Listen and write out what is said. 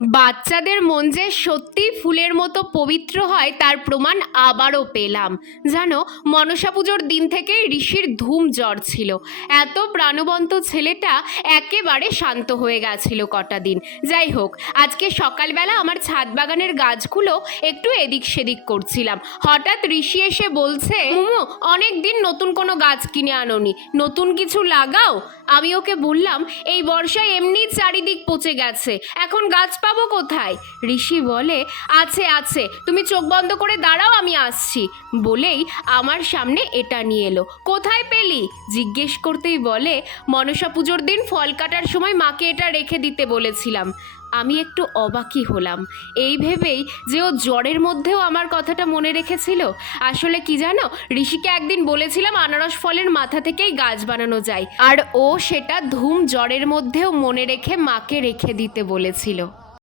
বাচ্চাদের মন যে সত্যিই ফুলের মতো পবিত্র হয় তার প্রমাণ আবারও পেলাম। জানো, মনসা পুজোর দিন থেকেই ঋষির ধুম জ্বর ছিল। এত প্রাণবন্ত ছেলেটা একেবারে শান্ত হয়ে গেছিল কটা দিন। যাই হোক, আজকে সকালবেলা আমার ছাদ বাগানের গাছগুলো একটু এদিক সেদিক করছিলাম। হঠাৎ ঋষি এসে বলছে, মুমু, অনেক দিন নতুন কোনো গাছ কিনে আনোনি, নতুন কিছু লাগাও। আমি ওকে বললাম, এই বর্ষায় এমনি চারিদিক পচে গেছে, এখন গাছ পাবো কোথায়? ঋষি বলে, আছে আছে, তুমি চোখ বন্ধ করে দাঁড়াও, আমি আসছি। বলেই আমার সামনে এটা নিয়ে এলো। কোথায় পেলি? জিজ্ঞেস করতেই বলে, মনসা পুজোর দিন ফল কাটার সময় মাকে এটা রেখে দিতে বলেছিলাম। আমি একটু অবাকই হলাম, এই ভেবেই যে ও জ্বরের মধ্যেও আমার কথাটা মনে রেখেছিল। আসলে কি জানো, ঋষিকে একদিন বলেছিলাম আনারস ফলের মাথা থেকেই গাছ বানানো যায়, আর ও সেটা ধুম জ্বরের মধ্যেও মনে রেখে মাকে রেখে দিতে বলেছিল।